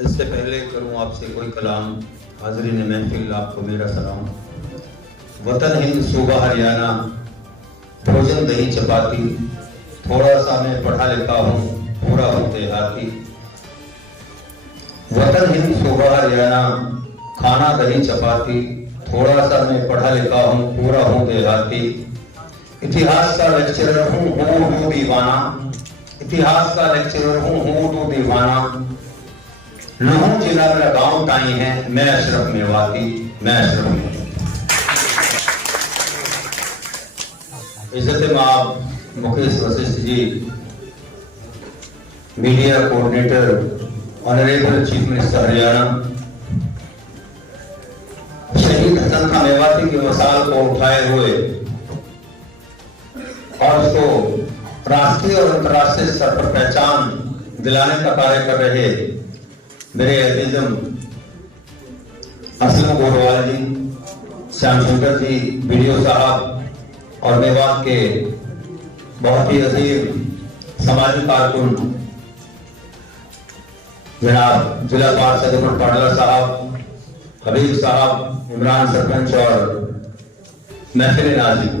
इससे पहले करूं आपसे कोई कलाम, हाज़रीन महफिल आपको मेरा सलाम। वतन हिंद सूबा हरियाणा, भोजन दही चपाती, थोड़ा सा मैं पढ़ा लिखा हूँ, पूरा हूँ देहाती। वतन हिंद सूबा हरियाणा, खाना दही चपाती, थोड़ा सा मैं पढ़ा लिखा हूँ, पूरा हूँ देहाती। इतिहास का लेक्चरर हूँ दीवाना, इतिहास का लेक्चरर हूँ दीवाना। लहू जिला मेरा गांव टाई है, मैं अशरफ मेवाती, मैं अशरफ मेवाती। इज्जत माब Mukesh Vashisht ji, media coordinator, honourable chief minister Haryana, Shahid Hasan Khan Mewati की मिसाल को उठाए हुए और उसको राष्ट्रीय और अंतर्राष्ट्रीय स्तर पर पहचान दिलाने का कार्य कर रहे मेरे अजीजम असलम गोरवाल जी, श्याम सुंदर जी, वीडियो साहब और मेवात के बहुत ही अजीम समाजी कारकुन जनाब जिला पार्षद उमर पाडला साहब, हबीब साहब, इमरान सरपंच और महफिल नाज़िम,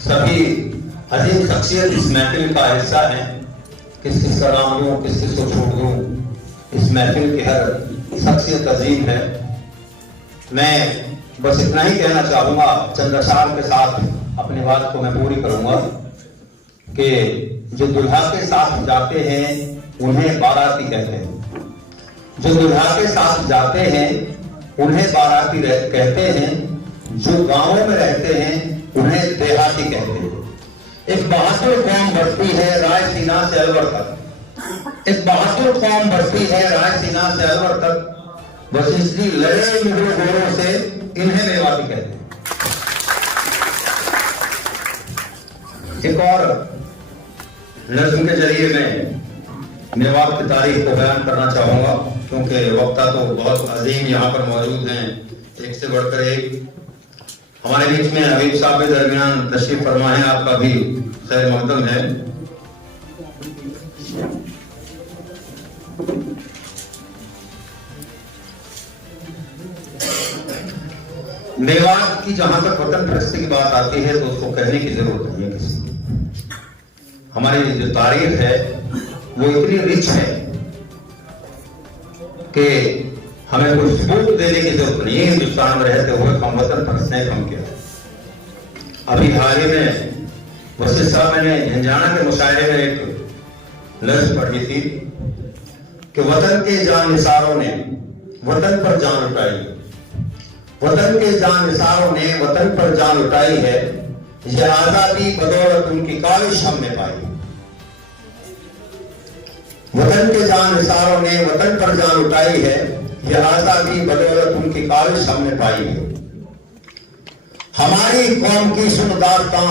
सभी अजीम शख्सियत इस महफिल का हिस्सा है। किस किस का नाम लूं, किस किस को छोड़ दूं, इस महफिल की हर शख्सियत अजीम है। मैं बस इतना ही कहना चाहूंगा, चंद अशार के साथ अपनी बात को मैं पूरी करूंगा कि जो दुल्हा के साथ जाते हैं उन्हें बाराती कहते हैं, जो दुल्हा के साथ जाते हैं उन्हें बाराती कहते हैं, जो गांवों में रहते हैं उन्हें देहाती कहते हैं। एक बहादुर कौम बढ़ती है रायसीना से अलवर तक, एक बहादुर कौम बढ़ती है रायसीना से अलवर तक। वशिष्ठ जी लड़े मुगल गोरों से, इन्हें मेवाती कहते हैं। एक और नज़्म के जरिए मैं मेवात की तारीख को बयान करना चाहूंगा, क्योंकि वक्ता तो बहुत अजीम यहाँ पर मौजूद हैं, एक से बढ़कर एक। हमारे बीच में हबीब साहब के दरमियान तशरीफ फरमा है, आपका भी खैर मकदम है। मेवात की जहां तक वतन परस्ती की बात आती है तो उसको कहने की जरूरत नहीं है किसी। हमारी जो तारीख है वो इतनी रिच है कि हमें कोई सबूत देने की जरूरत नहीं है। हिंदुस्तान में रहते हुए हम वतन परस्त नहीं कम किया। अभी हाल ही में वशिष्ठ साहब, मैंने झंझाना के मुशायरे में एक लफ्ज पढ़ी थी कि वतन के जान निसारों ने वतन पर जान उठाई, वतन के जान निसारों ने वतन पर जान उठाई है, यह आजादी बदौलत उनकी काविश हमने पाई। वतन के जान निसारों ने वतन पर जान उठाई है, यह आजादी बदौलत उनकी काविश हमने पाई है। हमारी कौम की सुन दास्तां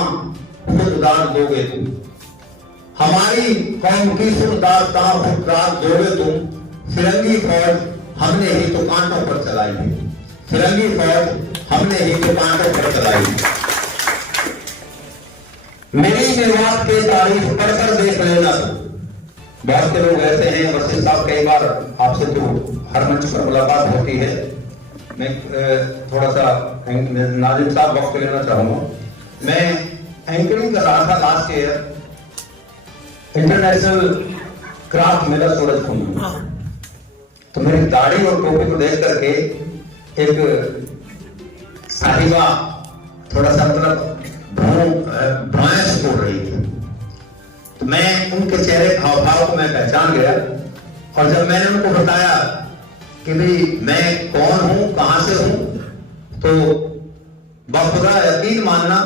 खुद दाद दोगे तुम, हमारी कौम की सुन दास्तां खुद दाद दोगे तुम। फिरंगी फौज हमने ही तो कांटों पर चलाई है, फिरंगी फौज हमने ही तो कांटों पर चलाई। मेरी मेवात के तारीफ पढ़कर देख लेना। बहुत से लोग ऐसे हैं, वसीम साहब कई बार आपसे तो हर मंच पर मुलाकात होती है, मैं थोड़ा सा नाजिम साहब वक्त लेना चाहूंगा। मैं एंकरिंग कर रहा था लास्ट ईयर इंटरनेशनल क्राफ्ट मेला सूरज कुंड में, तो मेरी दाढ़ी और टोपी को देख करके एक साहिबा थोड़ा सा मतलब भैंस छोड़ रही थी, तो मैं उनके चेहरे भाव भाव को मैं पहचान गया। और जब मैंने उनको बताया कि भाई मैं कौन हूं, कहां से हूं, तो बखुदा यकीन मानना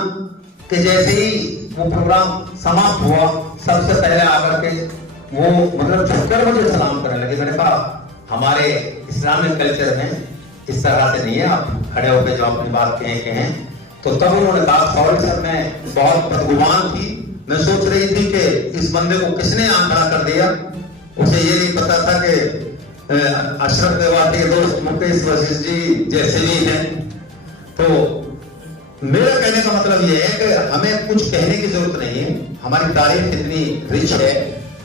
कि जैसे ही वो प्रोग्राम समाप्त हुआ, सबसे पहले आकर के वो मतलब झुककर मुझे सलाम करने लगे। मैंने कहा हमारे इस्लामिक कल्चर में इस तरह से नहीं है, आप खड़े होकर जो अपनी बात कहें। तो तब उन्होंने कहा सॉरी सर, मैं बहुत बदगुमान थी, मैं सोच रही थी कि इस बंदे को किसने आंकड़ा कर दिया। उसे ये नहीं पता था कि अशरफ मेवाती दोस्त मुकेश वशिष्ठ जी जैसे भी हैं। तो मेरा कहने का मतलब ये है कि हमें कुछ कहने की जरूरत नहीं है, हमारी तारीख इतनी रिच है,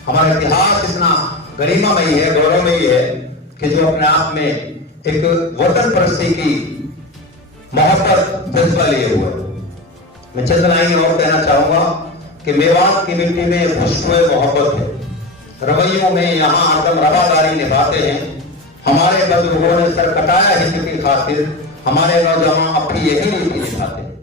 हमारा इतिहास इतना गरिमामयी है, गौरवमयी है कि जो अपने आप में एक वतन परस्ती की मोहब्बत जज्बा लिए हुए। मैं चंद लाइन और कहना चाहूंगा कि मेवात की मिट्टी में खुशबू मोहब्बत है, रवैयों में यहाँ हरदम रवादारी निभाते हैं। हमारे बुजुर्गों ने सर कटाया हिंद की खातिर, हमारे नौजवान अब भी यही नीति निभाते हैं।